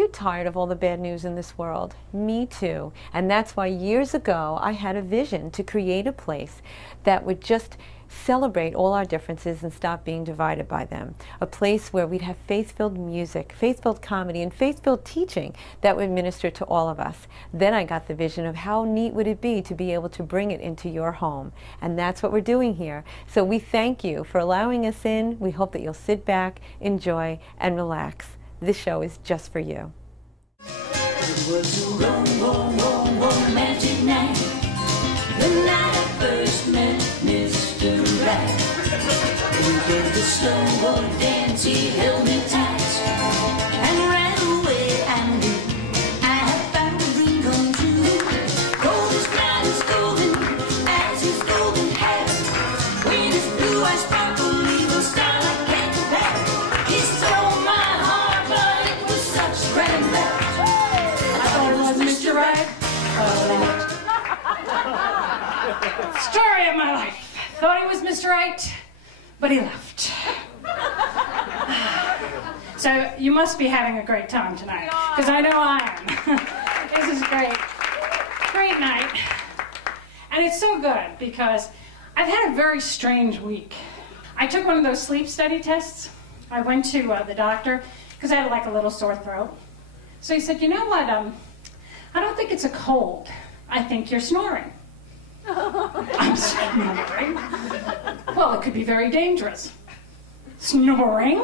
you tired of all the bad news in this world? Me too. And that's why years ago I had a vision to create a place that would just celebrate all our differences and stop being divided by them. A place where we'd have faith-filled music, faith-filled comedy, and faith-filled teaching that would minister to all of us. Then I got the vision of how neat would it be to be able to bring it into your home. And that's what we're doing here. So we thank you for allowing us in. We hope that you'll sit back, enjoy, and relax. This show is just for you. It was a romantic night, the night I first met Mr. Right. We did the slow dance, he held me tight and ran away. I knew I had found a dream come true. Gold is bright as golden as his golden hair. When his blue eyes sparkle, evil starlight can't compare. He stole my heart, but it was such grand left. I thought it was Mr. Right. Story of my life. Thought he was Mr. Right, but he left. So you must be having a great time tonight, because I know I am. This is great. Great night. And it's so good because I've had a very strange week. I took one of those sleep study tests. I went to the doctor because I had like a little sore throat. So he said, you know what, I don't think it's a cold. I think you're snoring. I'm snoring? Well, it could be very dangerous. Snoring?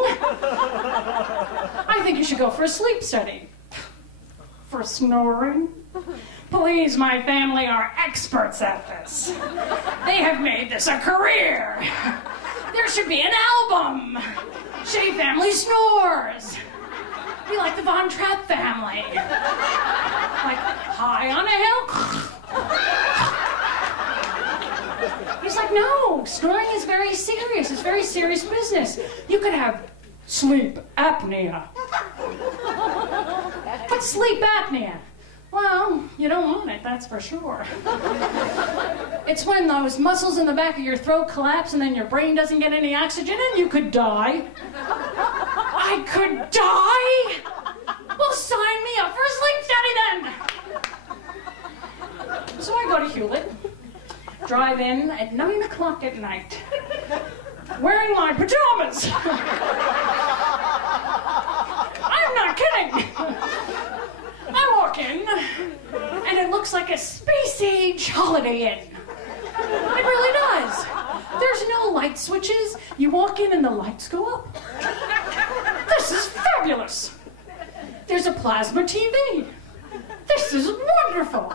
I think you should go for a sleep study. For snoring? Please, my family are experts at this. They have made this a career. There should be an album. Shea Family Snores. Be like the Von Trapp family. Like, high on a hill. He's like, no, snoring is very serious. It's very serious business. You could have sleep apnea. What's sleep apnea? Well, you don't want it, that's for sure. It's when those muscles in the back of your throat collapse and then your brain doesn't get any oxygen and you could die. I could die? Well, sign me up for a sleep study then. So I go to Hewlett, drive in at 9 o'clock at night, wearing my pajamas. I'm not kidding. I walk in, and it looks like a space-age Holiday Inn. It really does. There's no light switches. You walk in and the lights go up. This is fabulous. There's a plasma TV. This is wonderful.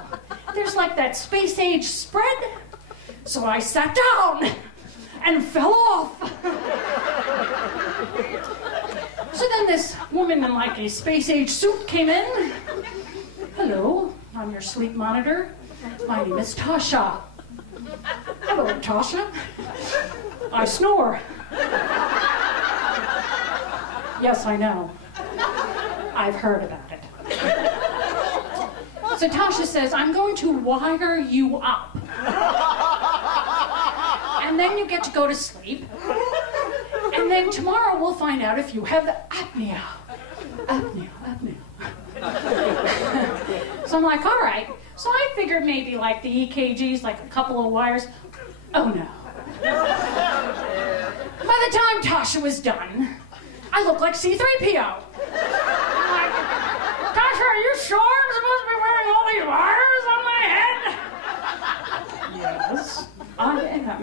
There's like that space-age spread. So I sat down and fell off. So then this woman in like a space-age suit came in. Hello, I'm your sleep monitor. My name is Tasha. Hello, Tasha. I snore. Yes, I know. I've heard about it. So Tasha says, I'm going to wire you up. And then you get to go to sleep. And then tomorrow we'll find out if you have the apnea. Apnea. So I'm like, all right. So I figured maybe like the EKGs, like a couple of wires. Oh no. By the time Tasha was done, I looked like C-3PO. I'm like, Tasha, are you sure I'm supposed to be wearing all these wires on my head? Yes, I am.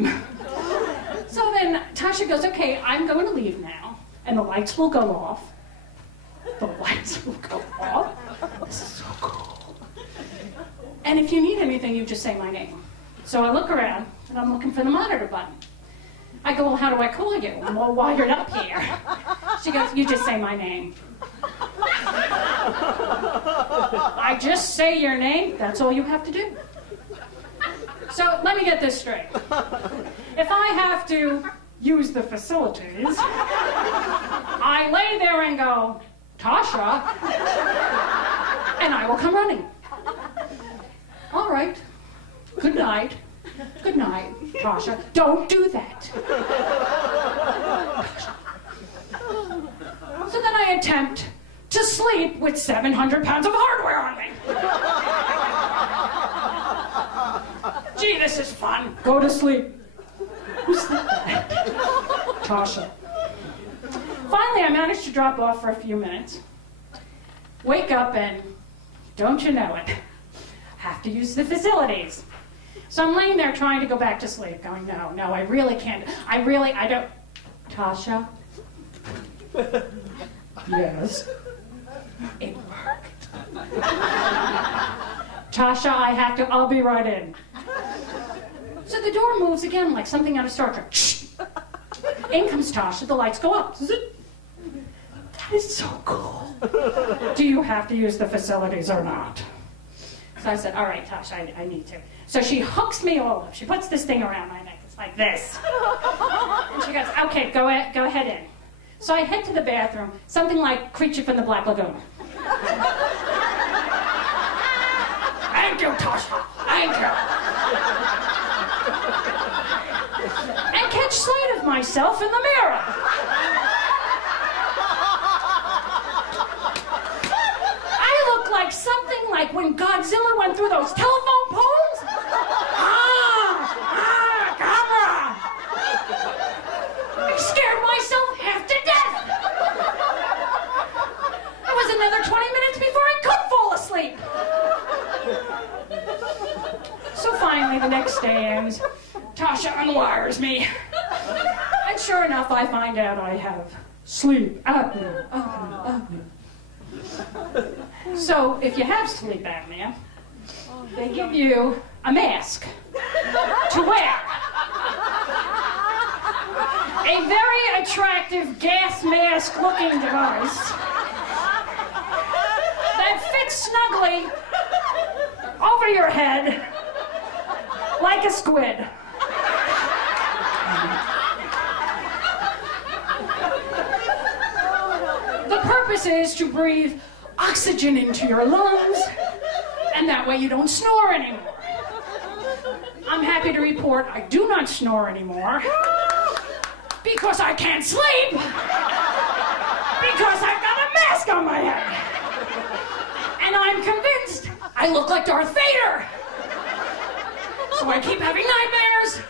So then Tasha goes, okay, I'm going to leave now, and the lights will go off. The lights will go off. This is so cool. And if you need anything, you just say my name. So I look around, and I'm looking for the monitor button. I go, well, how do I call you? I'm all wired up here. She goes, you just say my name. I just say your name, that's all you have to do. So let me get this straight. If I have to use the facilities, I lay there and go, Tasha, and I will come running. All right. Good night. Good night, Tasha. Don't do that. So then I attempt to to sleep with 700 pounds of hardware on me. Gee, this is fun. Go to sleep. Who's that? Tasha. Finally, I managed to drop off for a few minutes. Wake up and, don't you know it, have to use the facilities. So I'm laying there trying to go back to sleep, going, no, I really can't. I don't. Tasha? Yes. It worked. Tasha, I'll be right in. So the door moves again like something out of Star Trek. Shh. In comes Tasha, the lights go up. That is so cool. Do you have to use the facilities or not? So I said, all right, Tasha, I need to. So she hooks me all up. She puts this thing around my neck. It's like this. And she goes, okay, go ahead in. So I head to the bathroom, something like Creature from the Black Lagoon. Thank you, Tasha. Thank you. And catch sight of myself in the mirror. I look like something like when Godzilla went through those telephone poles. Camera! I scared myself half to death. It was another 20 minutes before I could fall asleep. So finally, the next day ends. Tasha unwires me. And sure enough, I find out I have sleep apnea. So if you have sleep apnea, they give you a mask to wear. A very attractive gas mask looking device that fits snugly over your head like a squid. The purpose is to breathe oxygen into your lungs, and that way you don't snore anymore. I'm happy to report I do not snore anymore because I can't sleep because I've got a mask on my head. And I'm convinced I look like Darth Vader. So I keep having nightmares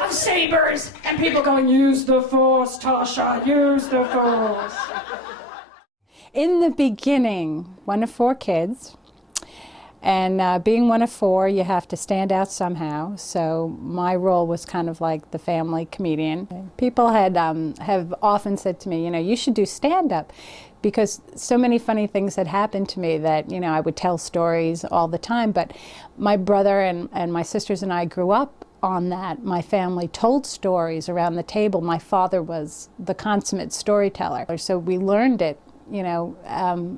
of sabers and people going, use the Force, Tasha, use the Force. In the beginning, one of 4 kids, and being one of 4, you have to stand out somehow. So my role was kind of like the family comedian. People have often said to me, you know, you should do stand-up, because so many funny things had happened to me that, you know, I would tell stories all the time. But my brother and my sisters and I grew up on that. My family told stories around the table. My father was the consummate storyteller, so we learned it. You know,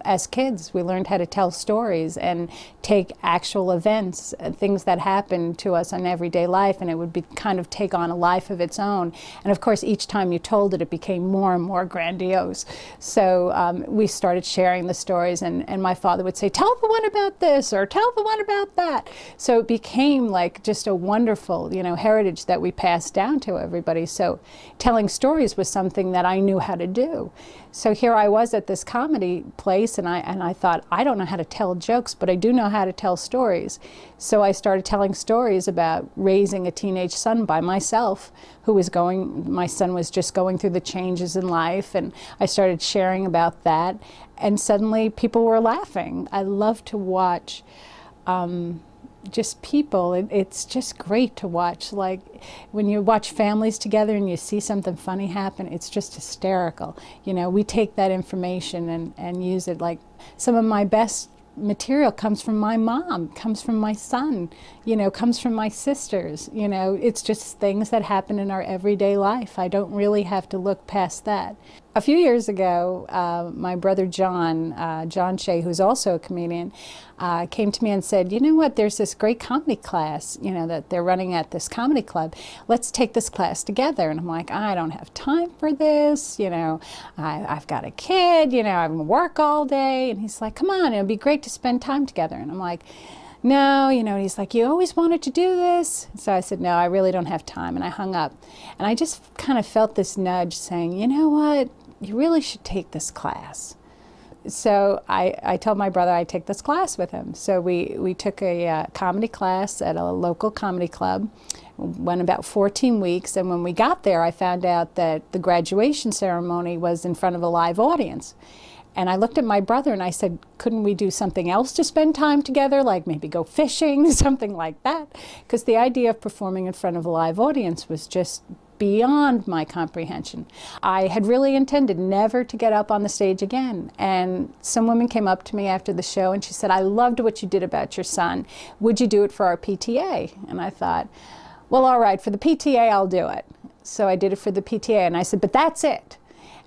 as kids, we learned how to tell stories and take actual events, things that happened to us in everyday life, and it would be kind of take on a life of its own. And of course, each time you told it, it became more and more grandiose. So we started sharing the stories, and my father would say, tell the one about this, or tell the one about that. So it became like just a wonderful, you know, heritage that we passed down to everybody. So telling stories was something that I knew how to do. So here I was at this comedy place, and I thought, I don't know how to tell jokes, but I do know how to tell stories. So I started telling stories about raising a teenage son by myself, my son was just going through the changes in life, and I started sharing about that, and suddenly people were laughing. I love to watch just people. It's just great to watch. Like when you watch families together and you see something funny happen, it's just hysterical. You know, we take that information and use it. Like some of my best material comes from my mom, comes from my son, you know, comes from my sisters. You know, it's just things that happen in our everyday life. I don't really have to look past that. A few years ago, my brother John Shea, who's also a comedian, came to me and said, you know what, there's this great comedy class, you know, that they're running at this comedy club. Let's take this class together. And I'm like, I don't have time for this, you know, I've got a kid, you know, I work all day. And he's like, come on, it'd be great to spend time together. And I'm like, no, you know, and he's like, you always wanted to do this? So I said, no, I really don't have time. And I hung up. And I just kind of felt this nudge saying, you know what, you really should take this class. So I told my brother I'd take this class with him. So we took a comedy class at a local comedy club. Went about 14 weeks, and when we got there, I found out that the graduation ceremony was in front of a live audience. And I looked at my brother and I said, couldn't we do something else to spend time together, like maybe go fishing, something like that? Because the idea of performing in front of a live audience was just beyond my comprehension. I had really intended never to get up on the stage again. And some woman came up to me after the show and she said, I loved what you did about your son. Would you do it for our PTA? And I thought, well, all right, for the PTA, I'll do it. So I did it for the PTA, and I said, but that's it.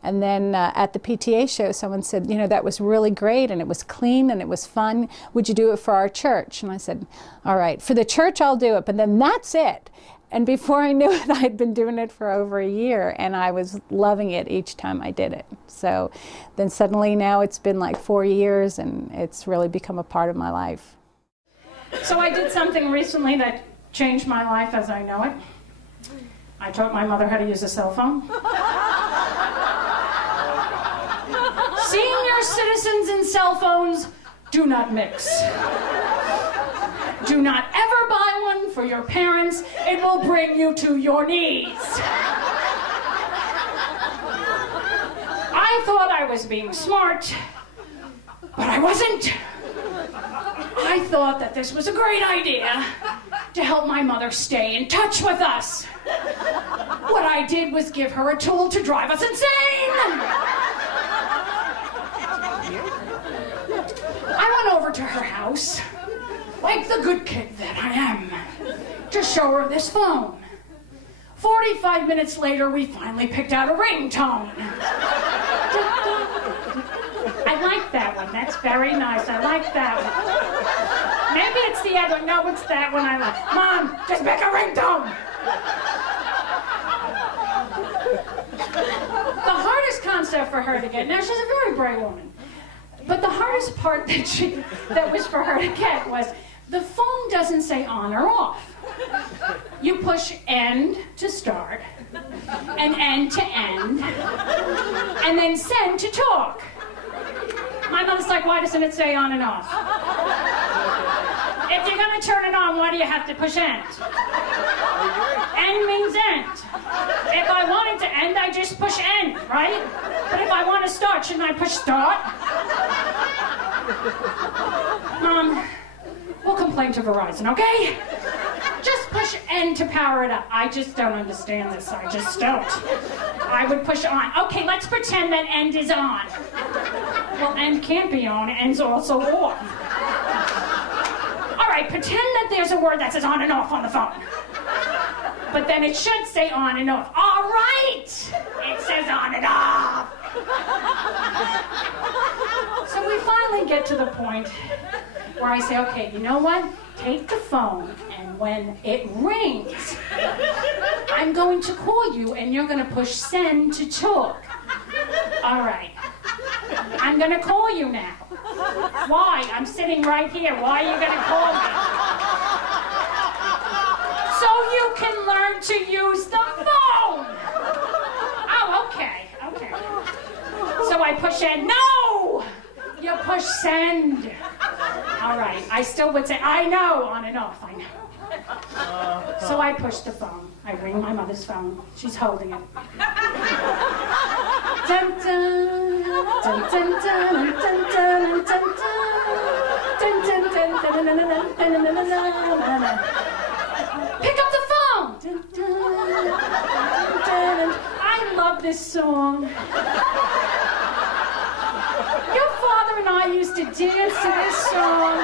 And then at the PTA show, someone said, you know, that was really great, and it was clean, and it was fun. Would you do it for our church? And I said, all right, for the church, I'll do it, but then that's it. And before I knew it, I'd been doing it for over a year, and I was loving it each time I did it. So then suddenly now it's been like 4 years, and it's really become a part of my life. So I did something recently that changed my life as I know it. I taught my mother how to use a cell phone. Senior citizens and cell phones do not mix. Do not ever buy one for your parents. It will bring you to your knees. I thought I was being smart, but I wasn't. I thought that this was a great idea to help my mother stay in touch with us. What I did was give her a tool to drive us insane. I went over to her house, like the good kid that I am, to show her this phone. 45 minutes later, we finally picked out a ringtone. I like that one. That's very nice. I like that one. Maybe it's the other one. No, it's that one I like. Mom, just pick a ringtone. The hardest concept for her to get, now she's a very bright woman, but the hardest part that was for her to get was the phone doesn't say on or off. You push end to start, and end to end, and then send to talk. My mother's like, why doesn't it say on and off? If you're going to turn it on, why do you have to push end? End means end. If I wanted to end, I just push end, right? But if I want to start, shouldn't I push start? Mom, we'll complain to Verizon, okay? Just push end to power it up. I just don't understand this. I just don't. I would push on. Okay, let's pretend that end is on. Well, end can't be on. End's also off. All right, pretend that there's a word that says on and off on the phone. But then it should say on and off. All right! It says on and off. So we finally get to the point where I say, okay, you know what? Take the phone, and when it rings, I'm going to call you, and you're going to push send to talk. All right. I'm going to call you now. Why? I'm sitting right here. Why are you going to call me? So you can learn to use the phone. Oh, okay, okay. So I push end. No! You push send. All right, I still would say, I know, on and off, I know. So I push the phone. I ring my mother's phone. She's holding it. Dun, dun, dun, dun, dun, dun, dun, dun, dun, dun. Pick up the phone. Dun, dun, dun, dun. I love this song. Your father and I used to dance to this song.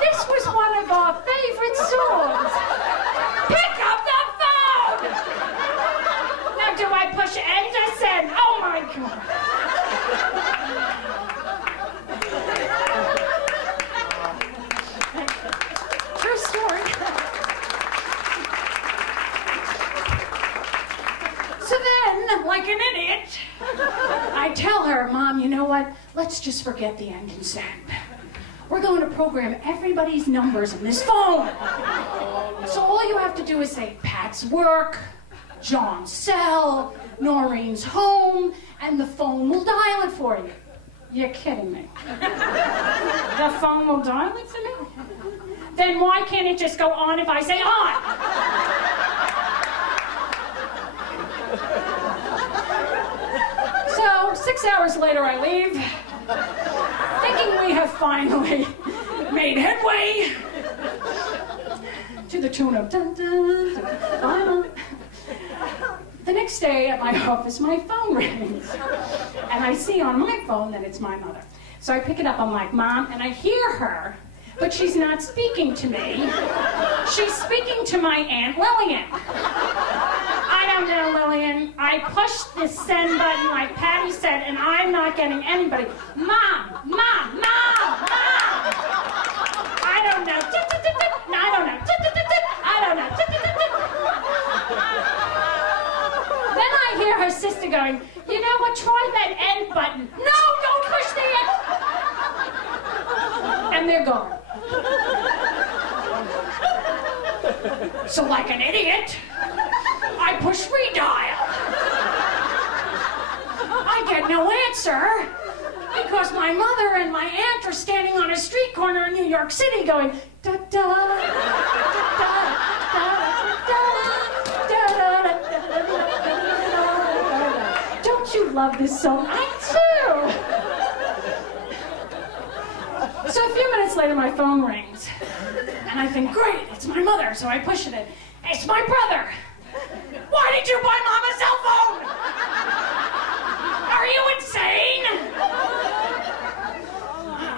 This was one of our favorite songs. Pick up the phone! Now, do I push end or send? Oh my God. True story. So then, like an idiot, I tell her, Mom, you know what? Let's just forget the end and send. We're going to program everybody's numbers in this phone. So all you have to do is say, Pat's work, John's cell, Noreen's home, and the phone will dial it for you. You're kidding me. The phone will dial it for me? Then why can't it just go on if I say on? So, 6 hours later I leave, thinking we have finally made headway to the tune of dun, dun, dun. The next day at my office, my phone rings. And I see on my phone that it's my mother. So I pick it up, I'm like, Mom, and I hear her, but she's not speaking to me. She's speaking to my Aunt Lillian. I don't know, Lillian. I pushed the send button like Patty said, and I'm not getting anybody. Mom, Mom, Mom, Mom! I don't know. No, I don't know. I don't know. Then I hear her sister going, you know what, try that end button. No, don't push the end. And they're gone. So like an idiot, I push redial. I get no answer because my mother and my aunt are standing on a street corner in New York City going, da da da da da da da da. Don't you love this song? I do. So a few minutes later, my phone rings, and I think, great, it's my mother, so I push it. It's my brother. Why did you buy Mom a cell phone? Are you insane?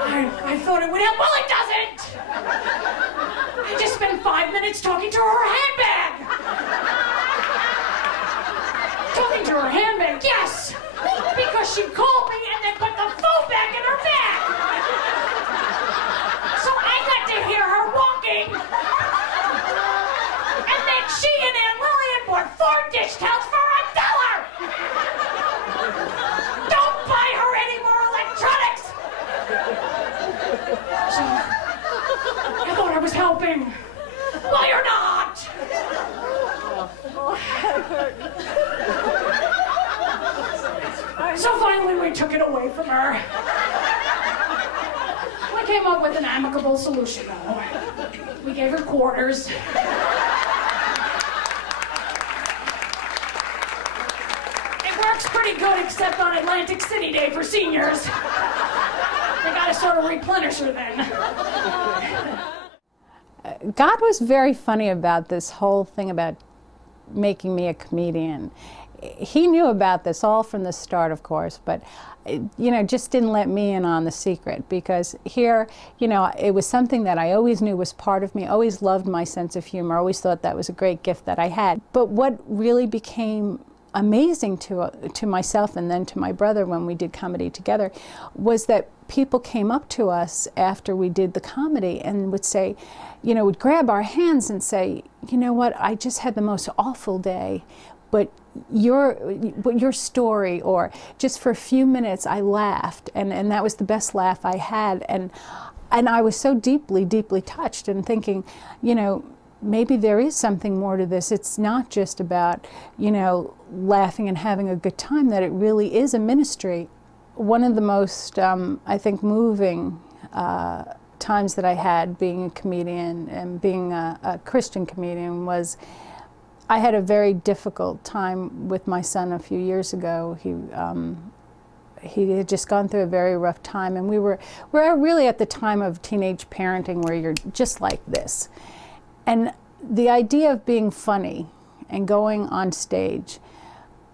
I thought it would help. Well, it doesn't. I just spent 5 minutes talking to her handbag. Talking to her handbag, yes, because she called me and then put the phone back in her bag. So I got to hear her walking. And then she and Aunt Lillian bought 4 dish towels for $1. Don't buy her any more electronics. So I thought I was helping. Well, you're not. So finally we took it away from her. We came up with an amicable solution, though. We gave her quarters. It works pretty good, except on Atlantic City Day for seniors. They gotta sort of replenish her then. God was very funny about this whole thing about making me a comedian. He knew about this all from the start, of course, but just didn't let me in on the secret, because here, it was something that I always knew was part of me, always loved my sense of humor, always thought that was a great gift that I had. But what really became amazing to myself and then to my brother when we did comedy together was that people came up to us after we did the comedy and would say, would grab our hands and say, you know what, I just had the most awful day, but your story, or just for a few minutes I laughed, and that was the best laugh I had, and I was so deeply, deeply touched and thinking, maybe there is something more to this. It's not just about, laughing and having a good time, that it really is a ministry. One of the most, I think, moving times that I had being a comedian and being a Christian comedian was, I had a very difficult time with my son a few years ago. He had just gone through a very rough time, and we're really at the time of teenage parenting where you're just like this. And the idea of being funny and going on stage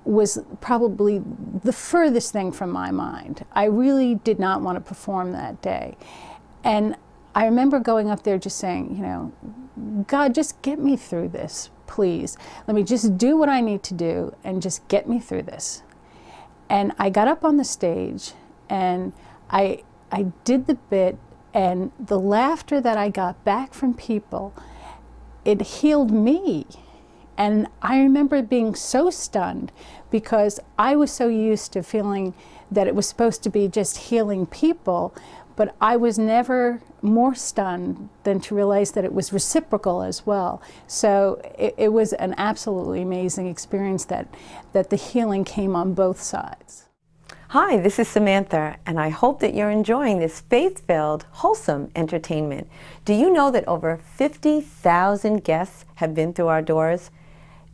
was probably the furthest thing from my mind. I really did not want to perform that day. And I remember going up there just saying, God, just get me through this, please. Let me just do what I need to do and just get me through this. And I got up on the stage and I did the bit, and the laughter that I got back from people, it healed me. And I remember being so stunned, because I was so used to feeling that it was supposed to be just healing people, But I was never more stunned than to realize that it was reciprocal as well. So it was an absolutely amazing experience that the healing came on both sides. Hi, this is Samantha, and I hope that you're enjoying this faith-filled, wholesome entertainment. Do you know that over 50,000 guests have been through our doors?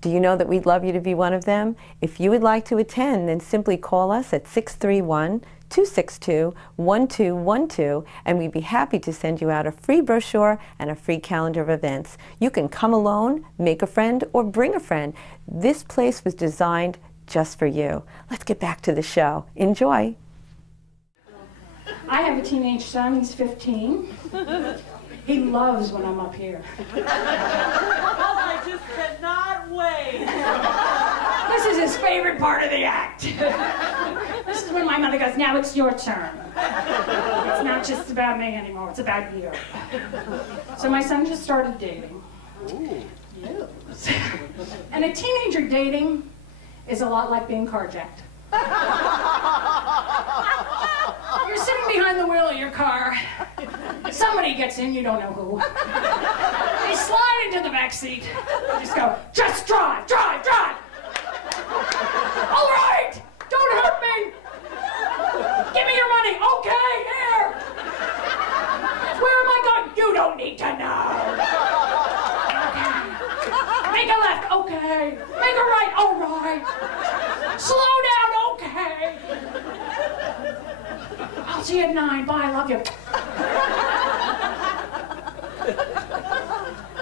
Do you know that we'd love you to be one of them? If you would like to attend, then simply call us at 631-262-1212, and we'd be happy to send you out a free brochure and a free calendar of events. You can come alone, make a friend, or bring a friend. This place was designed just for you. Let's get back to the show. Enjoy. I have a teenage son, he's 15. He loves when I'm up here. I just cannot wait. This is his favorite part of the act. This is when my mother goes, now it's your turn. It's not just about me anymore, it's about you. So my son just started dating. Ooh. Yes. And a teenager dating is a lot like being carjacked. You're sitting behind the wheel of your car. Somebody gets in, you don't know who. They slide into the back seat. You just go, just drive, drive, drive. All right, don't hurt me. Give me your money. Okay, here. Where am I going? You don't need to know. Okay. Make a left. Okay. Make a right. All right. Slow down. Okay. I'll see you at 9. Bye. I love you.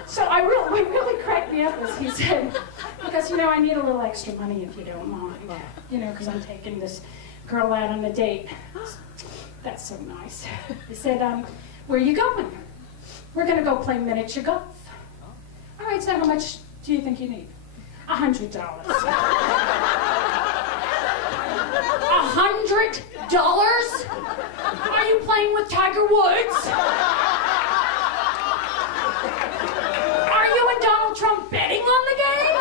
So what really cracked me up was he said, because, I need a little extra money if you don't mind. Because I'm taking this girl out on a date. That's so nice. He said, where are you going? We're going to go play miniature golf. All right, so how much do you think you need? $100. $100? Are you playing with Tiger Woods? Are you and Donald Trump betting on the game?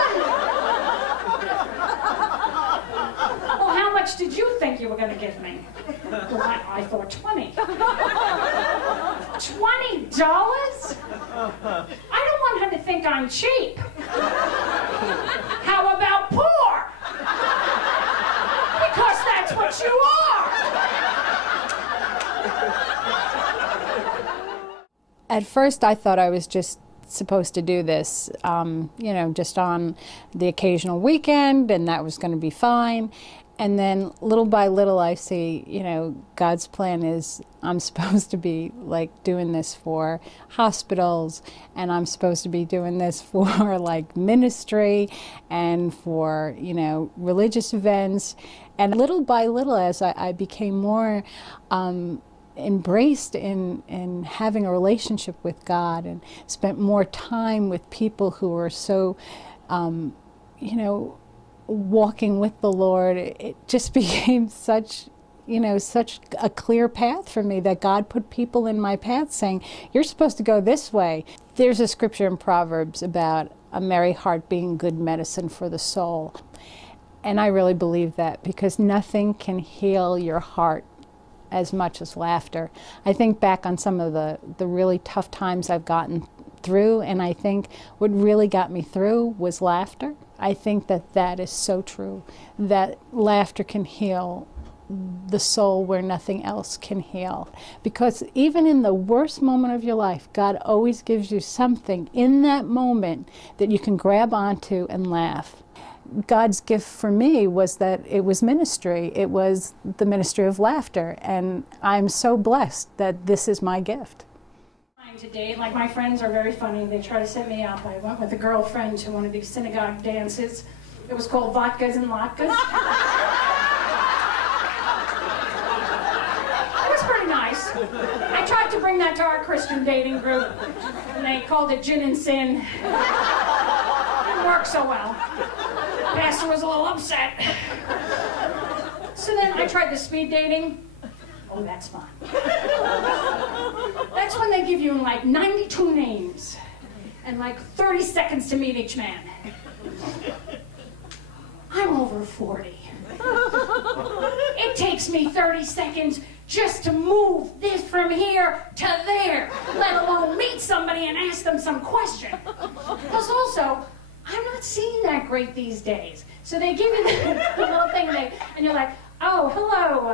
Well, how much did you think you were going to give me? Well, I thought 20. $20? I don't want her to think I'm cheap. How about poor? Because that's what you are. At first I thought I was just supposed to do this, just on the occasional weekend, and that was going to be fine. And then little by little I see, God's plan is I'm supposed to be like doing this for hospitals, and I'm supposed to be doing this for like ministry and for, religious events. And little by little, as I became more embraced in having a relationship with God and spent more time with people who were so, walking with the Lord, it just became such a clear path for me that God put people in my path saying, you're supposed to go this way. There's a scripture in Proverbs about a merry heart being good medicine for the soul. And I really believe that, because nothing can heal your heart as much as laughter. I think back on some of the really tough times I've gotten through, and I think what really got me through was laughter. I think that is so true, that laughter can heal the soul where nothing else can heal. Because even in the worst moment of your life, God always gives you something in that moment that you can grab onto and laugh. God's gift for me was that it was ministry. It was the ministry of laughter, and I'm so blessed that this is my gift. Today, like, my friends are very funny. They try to set me up. I went with a girlfriend to one of these synagogue dances. It was called Vodkas and Latkes. It was pretty nice. I tried to bring that to our Christian dating group, and they called it Gin and Sin. Didn't work so well. The pastor was a little upset. So then I tried the speed dating. Oh, that's fun. That's when they give you like 92 names and like 30 seconds to meet each man. I'm over 40. It takes me 30 seconds just to move this from here to there, let alone meet somebody and ask them some question. Plus also, I'm not seeing that great these days. So they give you the little thing and you're like, oh, hello.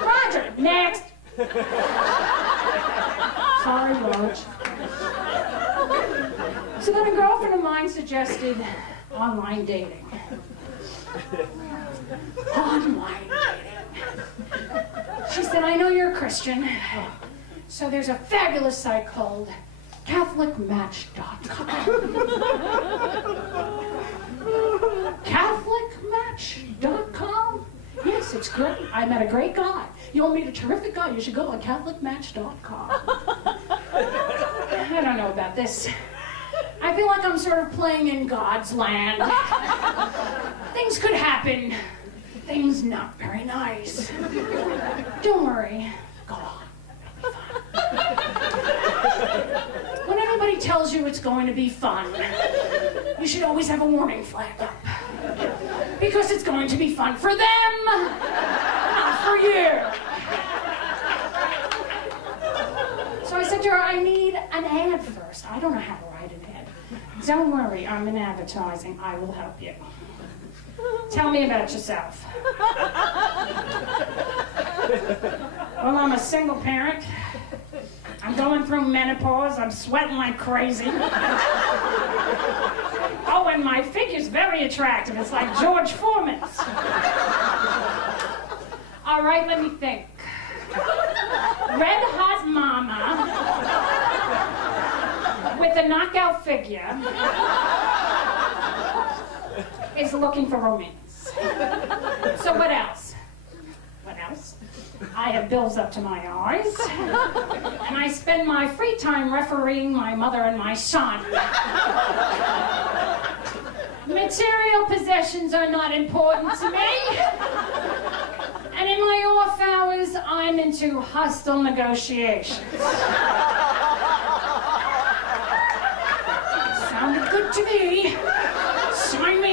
Roger, next. Sorry, Roger. So then a girlfriend of mine suggested online dating. Online dating. She said, I know you're a Christian, so there's a fabulous site called CatholicMatch.com. CatholicMatch.com? Yes, it's great. I met a great guy. You'll meet a terrific guy. You should go on CatholicMatch.com. I don't know about this. I feel like I'm sort of playing in God's land. Things could happen. Things not very nice. Don't worry. Go on. It'll be fun. When anybody tells you it's going to be fun, you should always have a warning flag up. Because it's going to be fun for them, not for you. So I said to her, I need an ad first. I don't know how to write an ad. Don't worry, I'm in advertising. I will help you. Tell me about yourself. Well, I'm a single parent. I'm going through menopause. I'm sweating like crazy. Oh, and my figure's very attractive. It's like George Foreman's. All right, let me think. Red hot mama with a knockout figure is looking for romance. So what else? What else? I have bills up to my eyes, and I spend my free time refereeing my mother and my son. Material possessions are not important to me, and in my off hours, I'm into hostile negotiations. Sounded good to me. Sign me